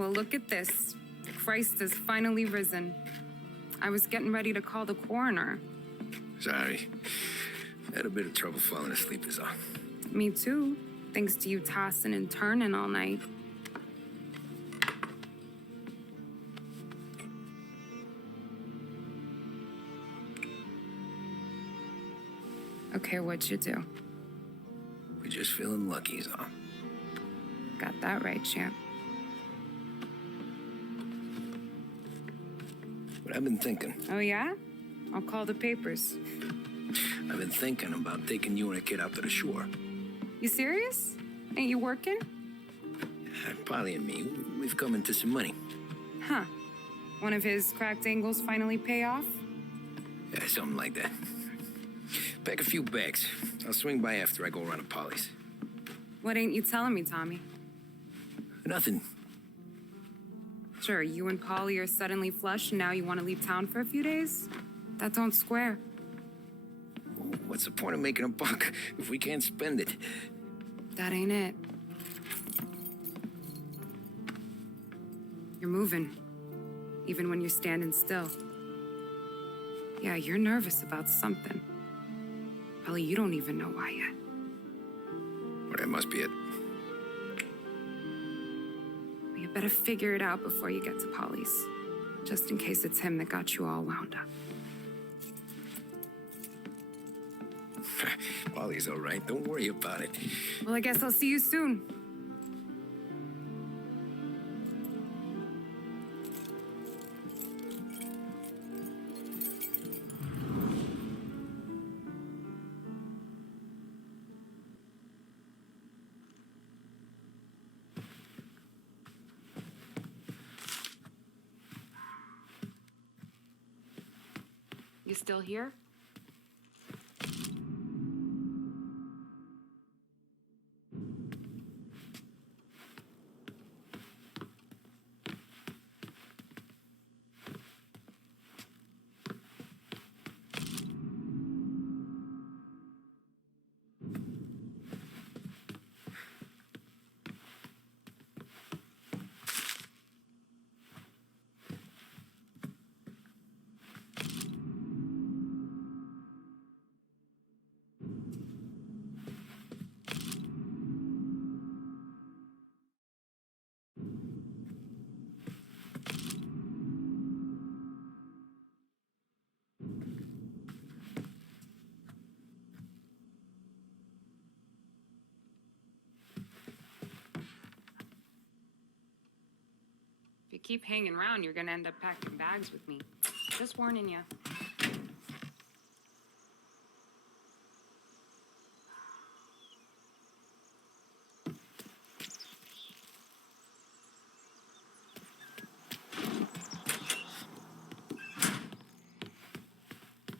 Well, look at this. Christ has finally risen. I was getting ready to call the coroner. Sorry. Had a bit of trouble falling asleep is all. Me too, thanks to you tossing and turning all night. Okay, what'd you do? We're just feeling lucky is all. Got that right, champ. But I've been thinking. Oh, yeah? I'll call the papers. I've been thinking about taking you and a kid out to the shore. You serious? Ain't you working? Polly and me, we've come into some money. Huh. One of his cracked angles finally pay off? Yeah, something like that. Pack a few bags. I'll swing by after I go around to Polly's. What ain't you telling me, Tommy? Nothing. Sure, you and Polly are suddenly flush and now you want to leave town for a few days? That don't square. What's the point of making a buck if we can't spend it? That ain't it. You're moving, even when you're standing still. Yeah, you're nervous about something. Probably you don't even know why yet. Well, that must be it. Well, you better figure it out before you get to Polly's, just in case it's him that got you all wound up. Polly's all right. Don't worry about it. Well, I guess I'll see you soon. You still here? If you keep hanging around, you're gonna end up packing bags with me. Just warning you.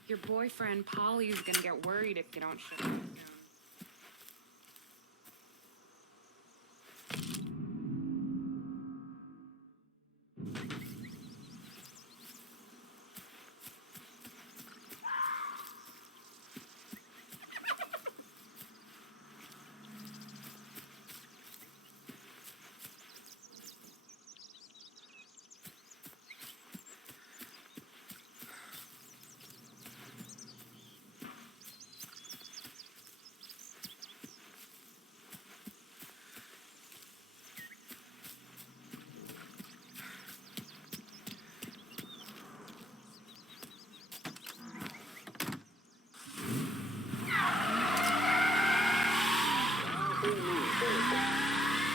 Your boyfriend, Polly's gonna get worried if you don't show up soon.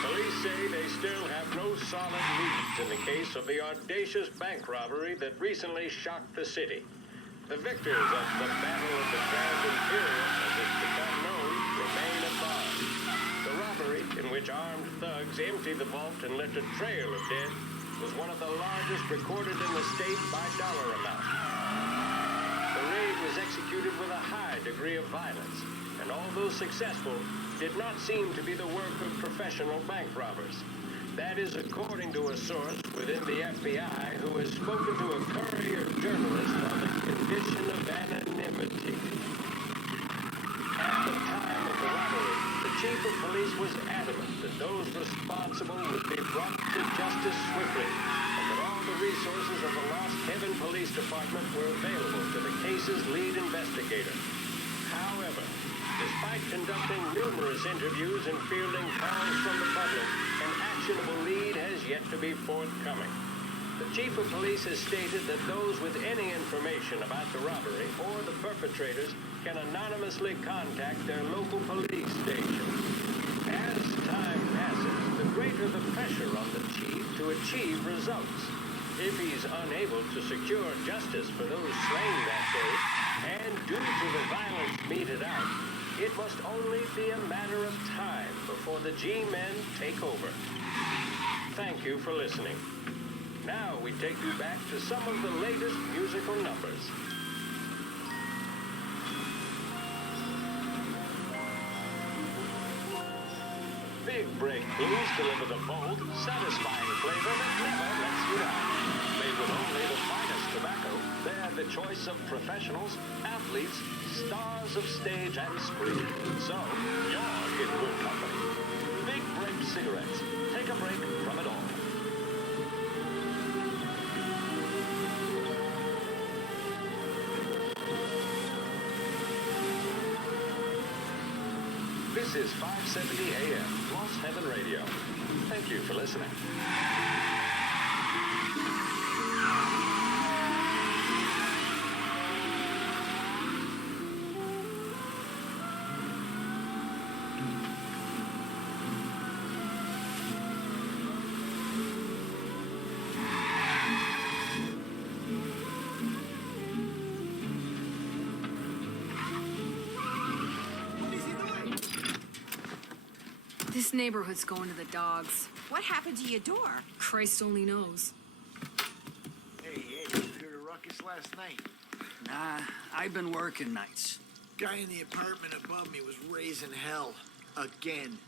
Police say they still have no solid leads in the case of the audacious bank robbery that recently shocked the city. The victors of the Battle of the Grand Imperial, as it's become known, remain at large. The robbery, in which armed thugs emptied the vault and left a trail of dead, was one of the largest recorded in the state by dollar amount. The raid was executed with a high degree of violence, and although successful, did not seem to be the work of professional bank robbers. That is according to a source within the FBI who has spoken to a Courier journalist on the condition of anonymity. At the time of the robbery, the chief of police was adamant that those responsible would be brought to justice swiftly, and that all the resources of the Lost Heaven Police Department were available to the case's lead investigator. However, despite conducting numerous interviews and fielding calls from the public, an actionable lead has yet to be forthcoming. The chief of police has stated that those with any information about the robbery or the perpetrators can anonymously contact their local police station. As time passes, the greater the pressure on the chief to achieve results. If he's unable to secure justice for those slain that day, and due to the violence meted out, it must only be a matter of time before the G-men take over. Thank you for listening. Now we take you back to some of the latest musical numbers. Big Break Blues deliver the bold, satisfying flavor that never lets you down. Made with only the finest tobacco, they're the choice of professionals, athletes, stars of stage and screen. So, you're in good company. Big Break cigarettes. Take a break from it all. This is 570 AM, Lost Heaven Radio. Thank you for listening. This neighborhood's going to the dogs. What happened to your door? Christ only knows. Hey, you heard a ruckus last night? Nah, I've been working nights. Guy in the apartment above me was raising hell. Again.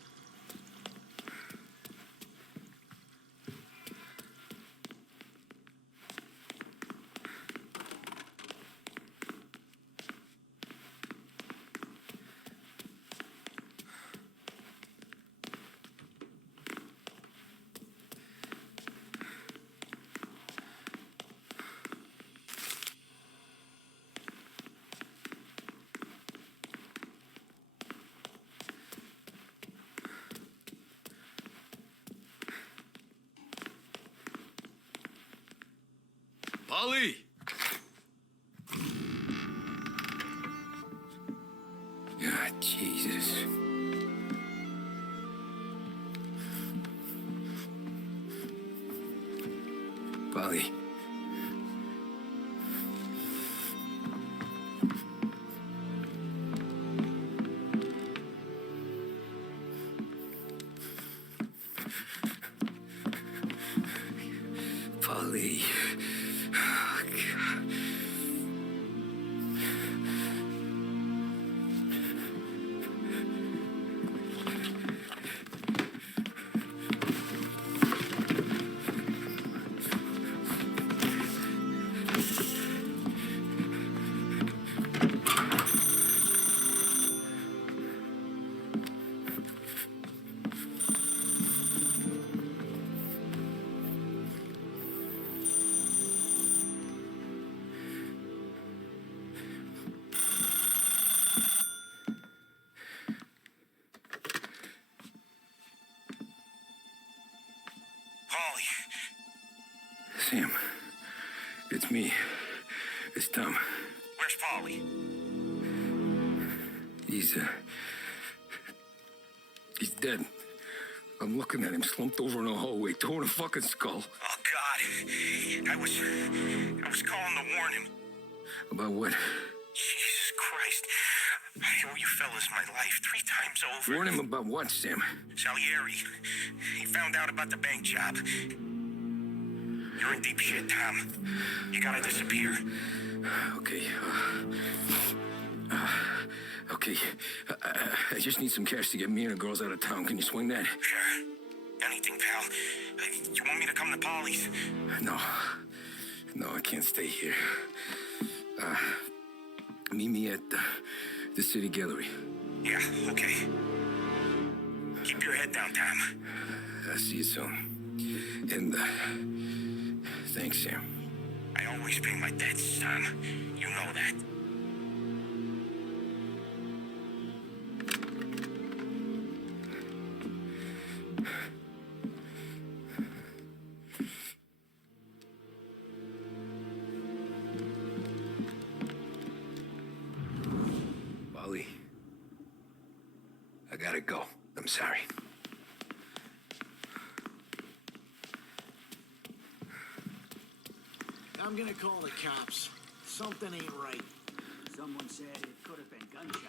Polly! Ah, Jesus. Polly. Polly. Oh, God. Sam, it's me. It's Tom. Where's Polly? He's dead. I'm looking at him slumped over in the hallway, torn a fucking skull. Oh, God. I was calling to warn him. About what? Jesus Christ. I owe you fellas my life 3 times over. Warn him about what, Sam? Salieri. He found out about the bank job. You're in deep shit, Tom. You gotta disappear. Okay. Okay. I just need some cash to get me and the girls out of town. Can you swing that? Sure. Anything, pal. You want me to come to Polly's? No. No, I can't stay here. Meet me at the City Gallery. Yeah, okay. Keep your head down, Tom. I'll see you soon. And, thanks, Sam. I always pay my debts, Tom. You know that. Polly, I gotta go. I'm sorry. I'm gonna call the cops. Something ain't right. Someone said it could have been gunshots.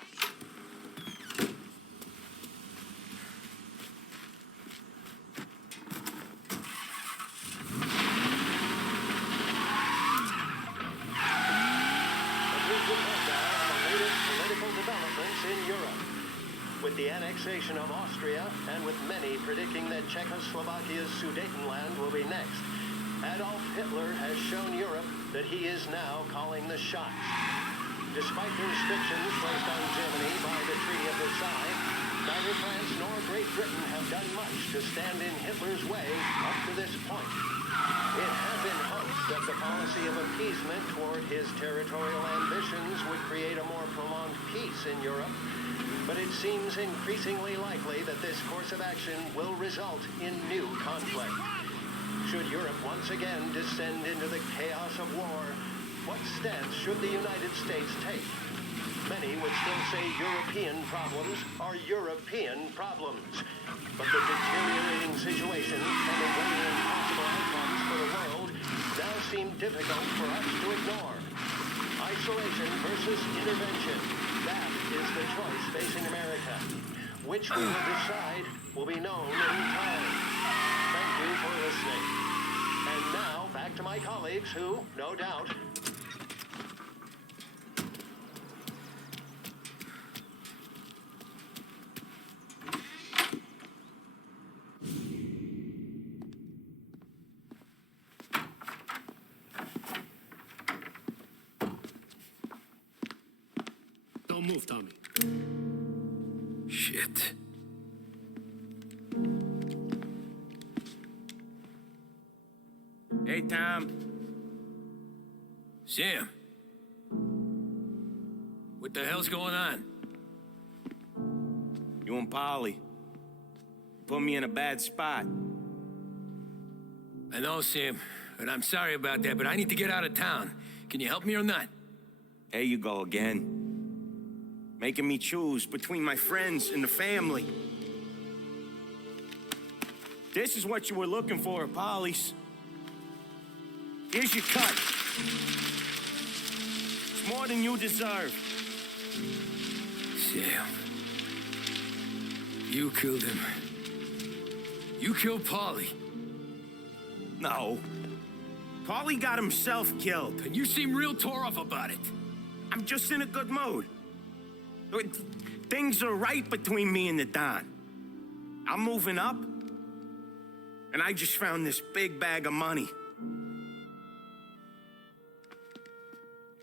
Political developments in Europe. With the annexation of Austria, and with many predicting that Czechoslovakia's Sudetenland will be next, Adolf Hitler has shown Europe that he is now calling the shots. Despite the restrictions placed on Germany by the Treaty of Versailles, neither France nor Great Britain have done much to stand in Hitler's way up to this point. It had been hoped that the policy of appeasement toward his territorial ambitions would create a more prolonged peace in Europe, but it seems increasingly likely that this course of action will result in new conflict. Should Europe once again descend into the chaos of war, what stance should the United States take? Many would still say European problems are European problems. But the deteriorating situation and the weighing possible outcomes for the world now seem difficult for us to ignore. Isolation versus intervention. That is the choice facing America. Which we will decide will be known in time. Thank you for listening. And now, back to my colleagues who, no doubt, Don't move, Tommy. Shit. Hey, Tom. Sam. What the hell's going on? You and Polly put me in a bad spot. I know, Sam, and I'm sorry about that, but I need to get out of town. Can you help me or not? There you go again. Making me choose between my friends and the family. This is what you were looking for at Polly's. Here's your cut. It's more than you deserve. Sam. You killed him. You killed Polly. No. Polly got himself killed. And you seem real tore off about it. I'm just in a good mood. Things are right between me and the Don. I'm moving up, and I just found this big bag of money.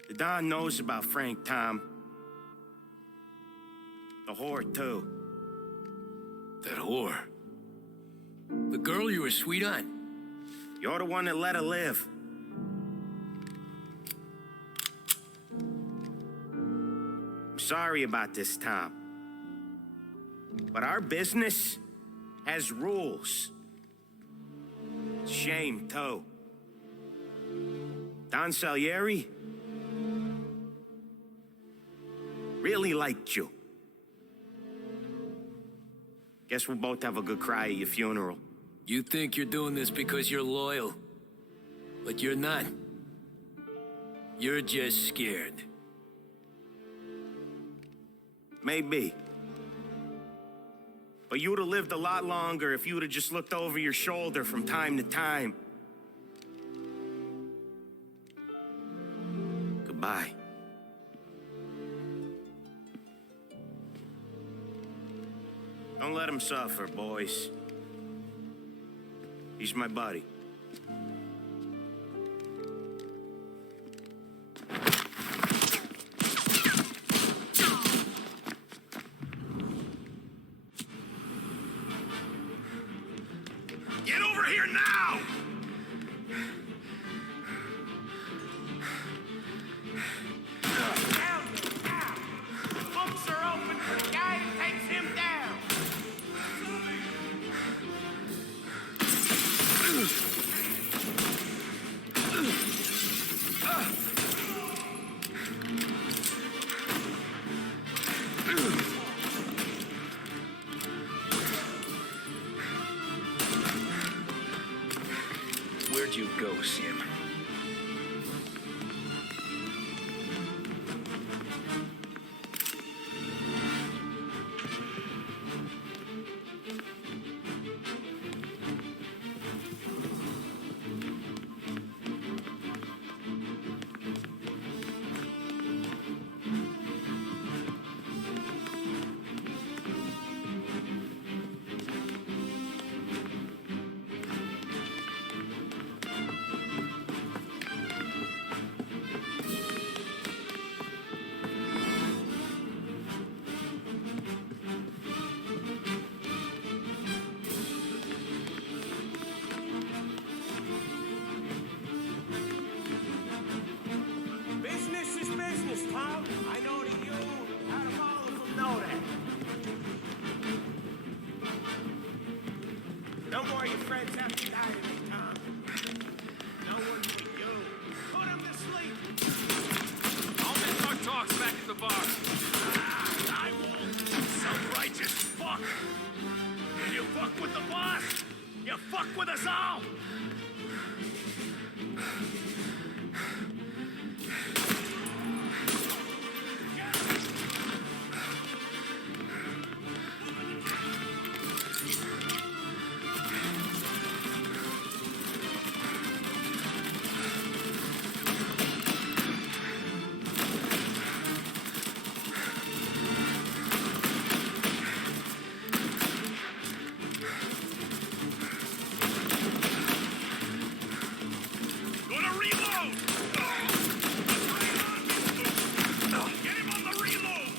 The Don knows about Frank, Tom. The whore, too. That whore. The girl you were sweet on. You're the one that let her live. I'm sorry about this, Tom. But our business has rules. Shame, too. Don Salieri really liked you. Guess we'll both have a good cry at your funeral. You think you're doing this because you're loyal, but you're not. You're just scared. Maybe. But you'd have lived a lot longer if you'd have just looked over your shoulder from time to time. Goodbye. Don't let him suffer, boys. He's my buddy. We're here now! Down now! Books are open for the guy who takes him down! Where'd you go, Sim? Business is business, Tom. I know that you and all of them know that. No more of your friends have to die today, Tom. No one but you. Put him to sleep. I'll make our talks back at the bar. I won't. Self-righteous fuck. If you fuck with the boss, you fuck with us all. Gonna reload! Get him on the reload!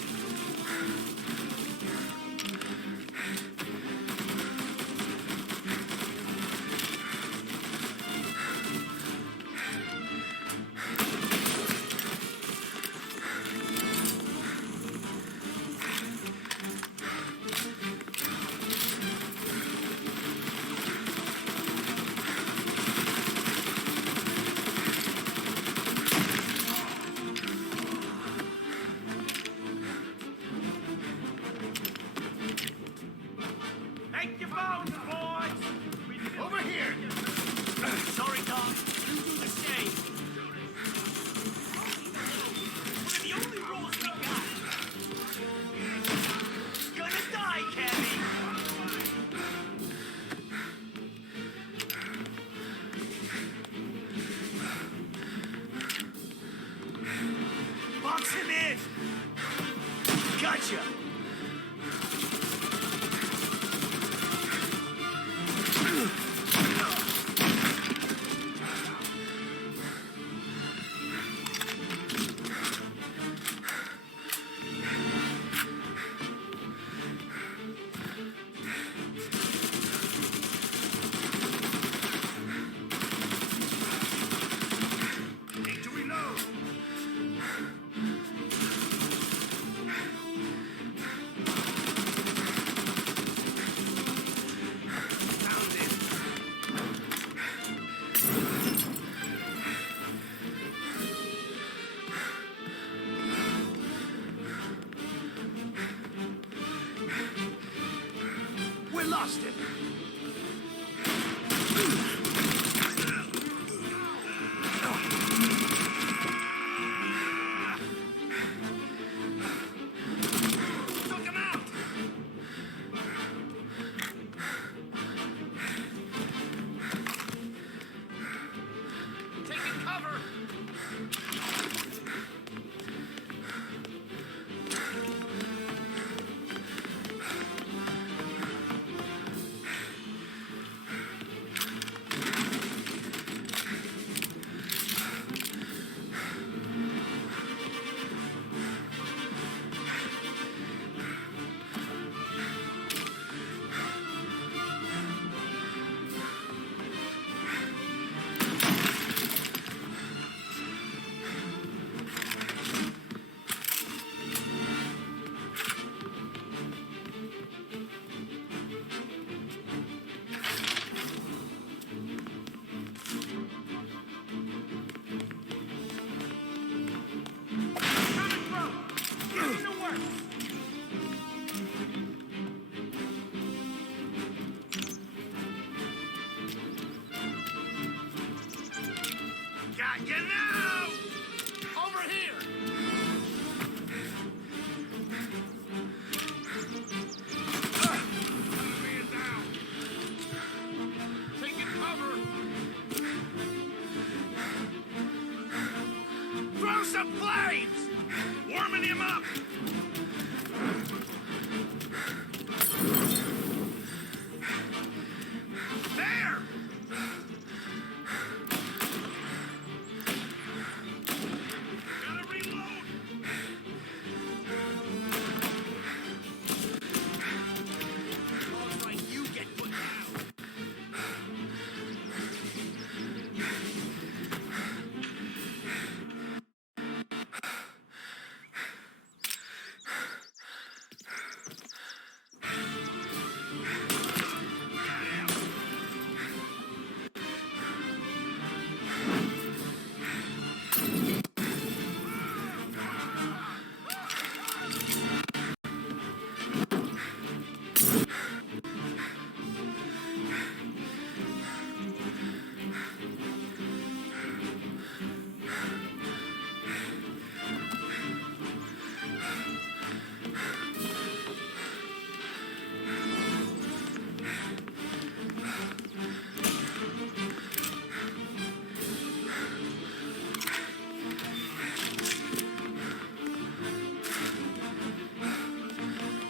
Make your bones, boys! Over here! Sorry, Tom. You do the same. What are the only rules we got? Gonna die, Cabby! Box him in! Gotcha! Need to reload! Found it! We lost it! Took him out! Taking cover!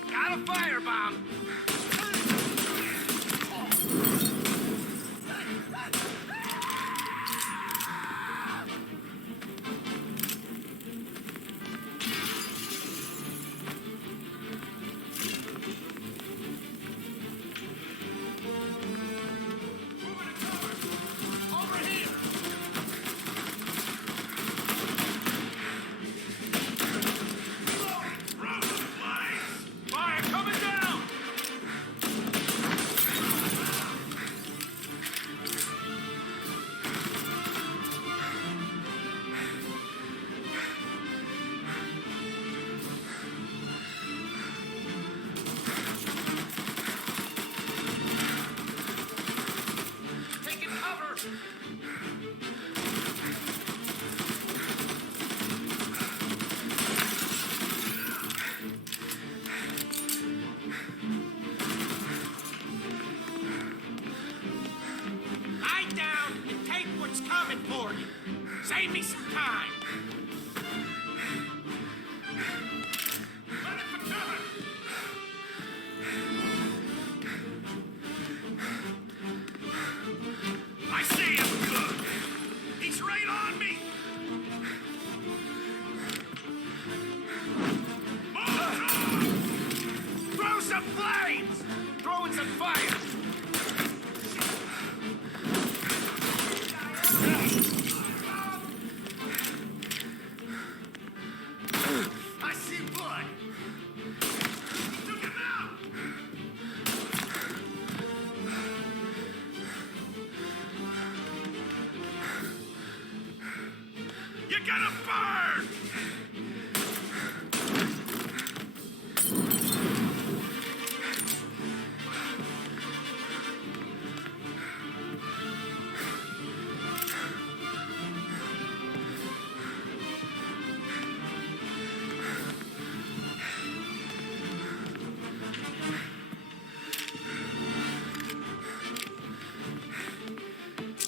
Got a firebomb! Over here! Fire coming down! Taking cover! Lie down and take what's coming for you. Save me some time. Run it for cover. I see him. Good. He's right on me. Throw some flames. Throwing some fire. I see blood. He took him out. You're gonna burn.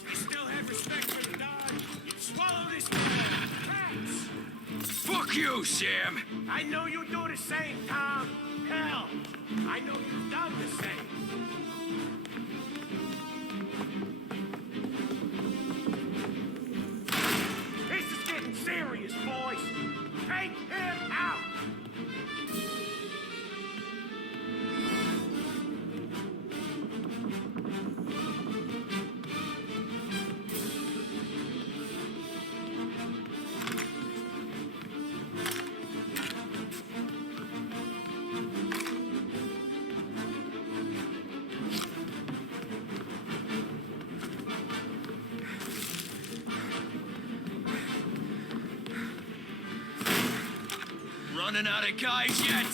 You still have respect for the dog? You'd swallow this man. Rats. Fuck you, Sam! I know you do the same, Tom. Hell, I know you've done the same. This is getting serious, boys. Take him out. Running out of guys yet?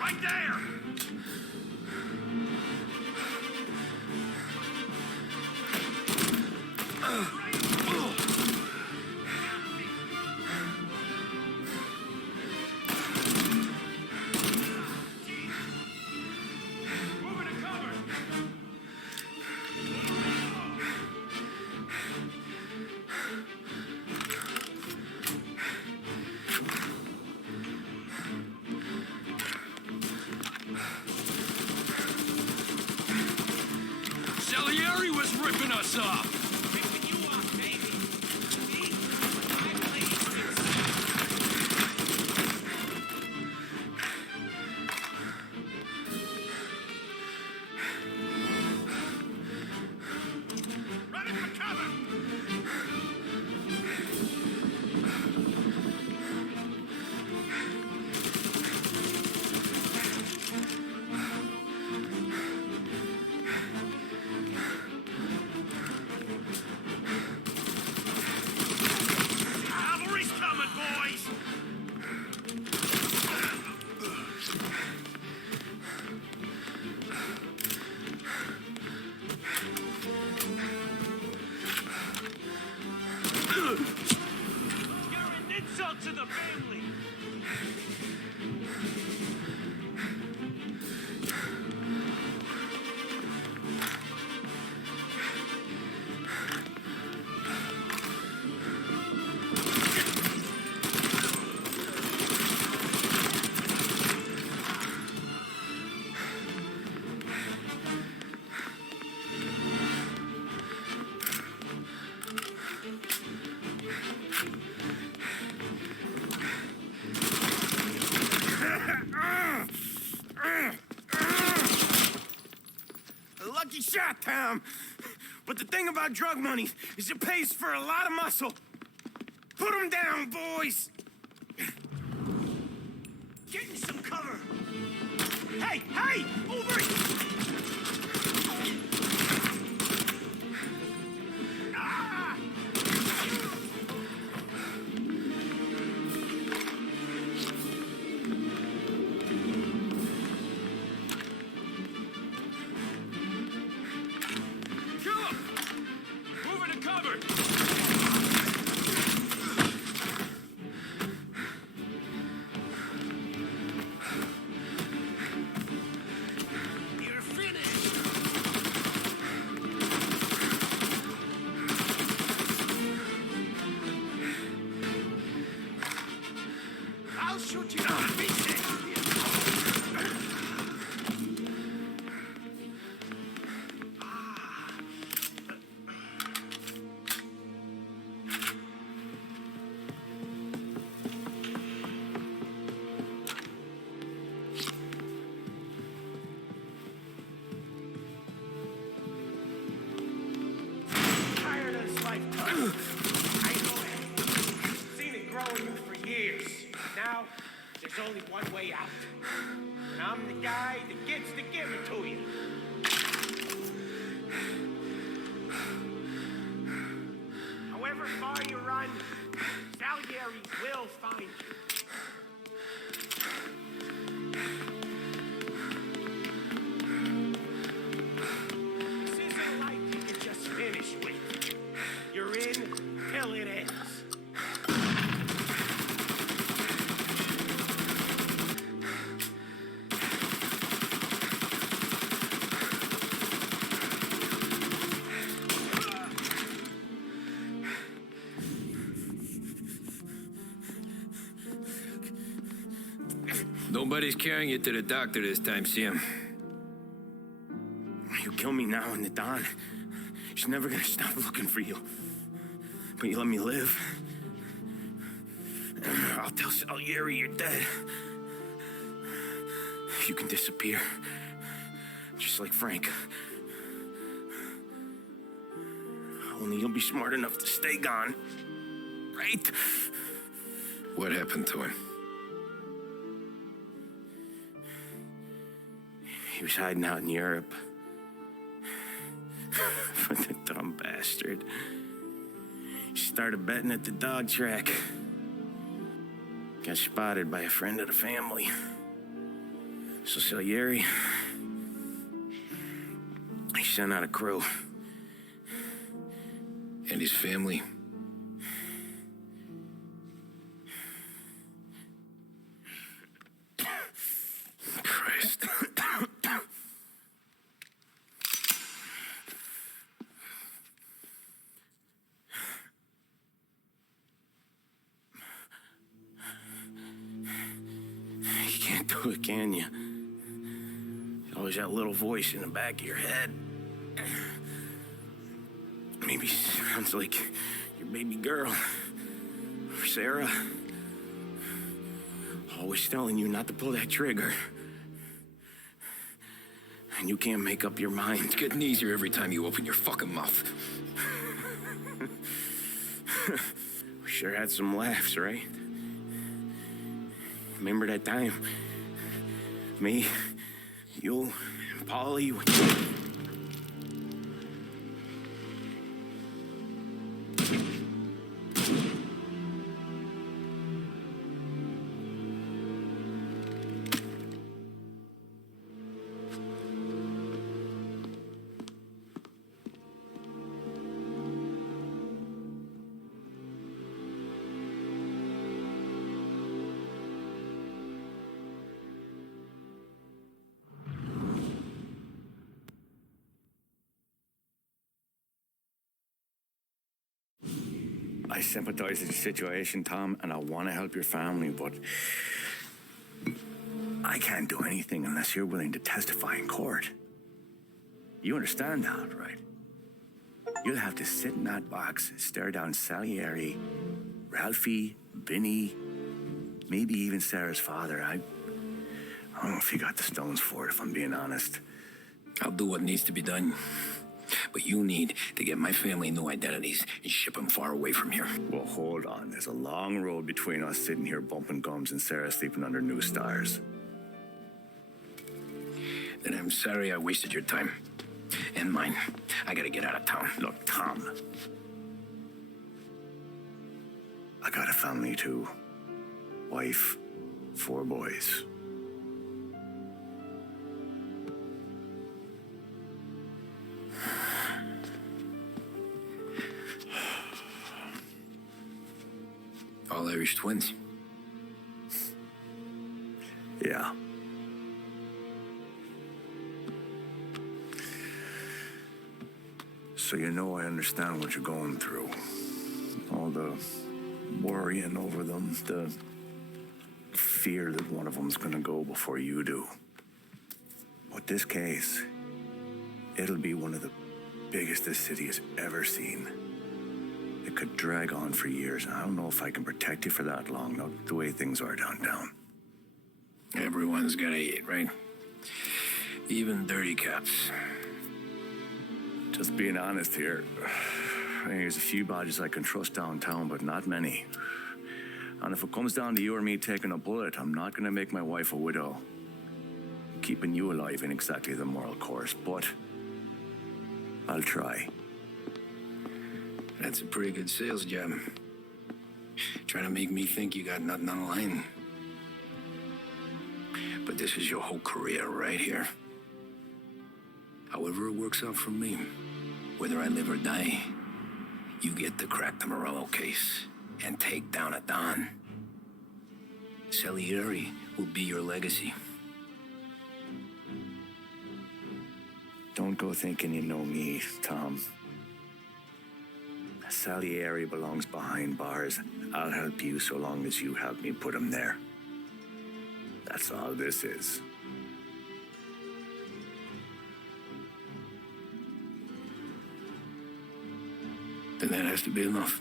Right there. Moving to cover. Salieri was ripping us off! Ripping you off, baby. See? I believe it's to the family. A lucky shot, Tom. But the thing about drug money is it pays for a lot of muscle. Put him down, boys. Getting some cover. Hey, hey, over it! Ah! Kill him! Move into cover! You're finished. I'll shoot you to pieces. Tired of this life, Tug. I know it. Seen it grow in you for years. Now, there's only one way out. And I'm the guy that gets to give it to you. However far you run, Salieri will find you. This isn't a life you can just finish with. You're in till it ends. Nobody's carrying you to the doctor this time, Sam. You kill me now and the Don. She's never gonna stop looking for you. But you let me live. I'll tell Salieri you're dead. You can disappear. Just like Frank. Only you'll be smart enough to stay gone. Right? What happened to him? He was hiding out in Europe. But the dumb bastard. He started betting at the dog track. Got spotted by a friend of the family. So Salieri, he sent out a crew. And his family? Christ. You can't do it, can you? Always that little voice in the back of your head. Maybe sounds like your baby girl. Or Sarah. Always telling you not to pull that trigger. And you can't make up your mind. It's getting easier every time you open your fucking mouth. We sure had some laughs, right? Remember that time? Me, you, and Polly. I sympathize with your situation, Tom, and I want to help your family, but I can't do anything unless you're willing to testify in court. You understand that, right? You'll have to sit in that box, stare down Salieri, Ralphie, Vinny, maybe even Sarah's father. I don't know if you got the stones for it, if I'm being honest. I'll do what needs to be done. But you need to get my family new identities and ship them far away from here. Well, hold on. There's a long road between us sitting here bumping gums and Sarah sleeping under new stars. Then I'm sorry I wasted your time. And mine. I gotta get out of town. Look, Tom. I got a family too. Wife, 4 boys. All Irish twins. Yeah. So you know I understand what you're going through. All the worrying over them, the fear that one of them's gonna go before you do. But this case, it'll be one of the biggest this city has ever seen. It could drag on for years, and I don't know if I can protect you for that long, not the way things are downtown. Everyone's gotta eat, right? Even dirty cops. Just being honest here, there's a few bodies I can trust downtown, but not many. And if it comes down to you or me taking a bullet, I'm not gonna make my wife a widow. Keeping you alive ain't exactly the moral course, but I'll try. That's a pretty good sales job. Trying to make me think you got nothing on the line. But this is your whole career right here. However it works out for me, whether I live or die, you get to crack the Morello case and take down a Don. Salieri will be your legacy. Don't go thinking you know me, Tom. Salieri belongs behind bars. I'll help you so long as you help me put him there. That's all this is. Then that has to be enough.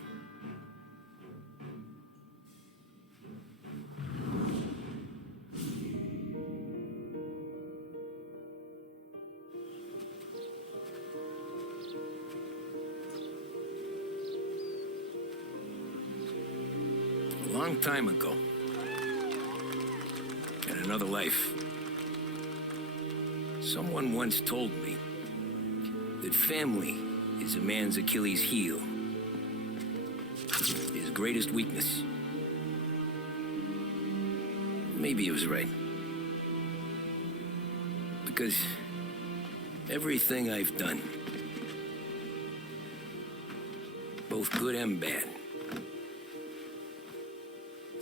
A long time ago, in another life, someone once told me that family is a man's Achilles heel, his greatest weakness. Maybe he was right. Because everything I've done, both good and bad,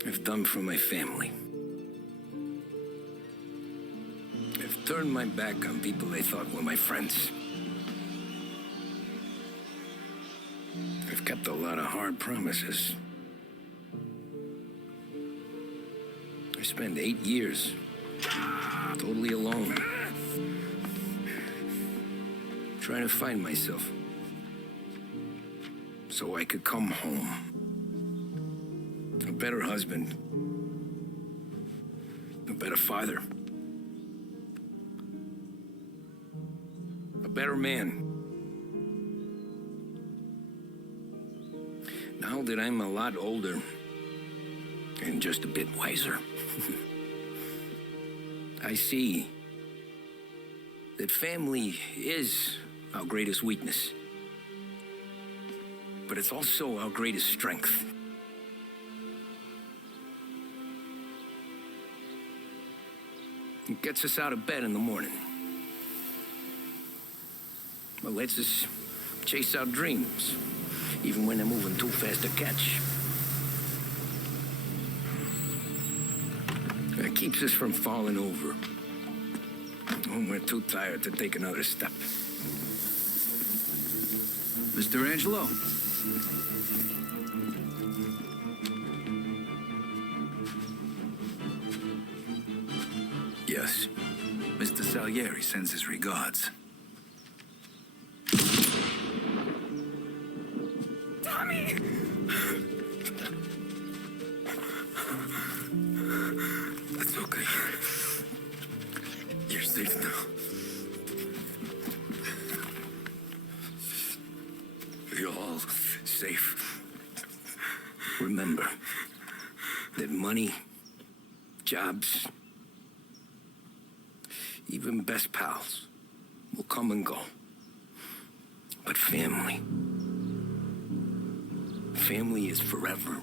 I've done for my family. I've turned my back on people they thought were my friends. I've kept a lot of hard promises. I spent 8 years totally alone, trying to find myself so I could come home. A better husband, a better father, a better man. Now that I'm a lot older and just a bit wiser, I see that family is our greatest weakness, but it's also our greatest strength. It gets us out of bed in the morning. It lets us chase our dreams, even when they're moving too fast to catch. It keeps us from falling over when we're too tired to take another step. Mr. Angelo. Mr. Salieri sends his regards. Tommy! That's okay. You're safe now. You're all safe. Remember that money, jobs, even best pals will come and go. But family is forever.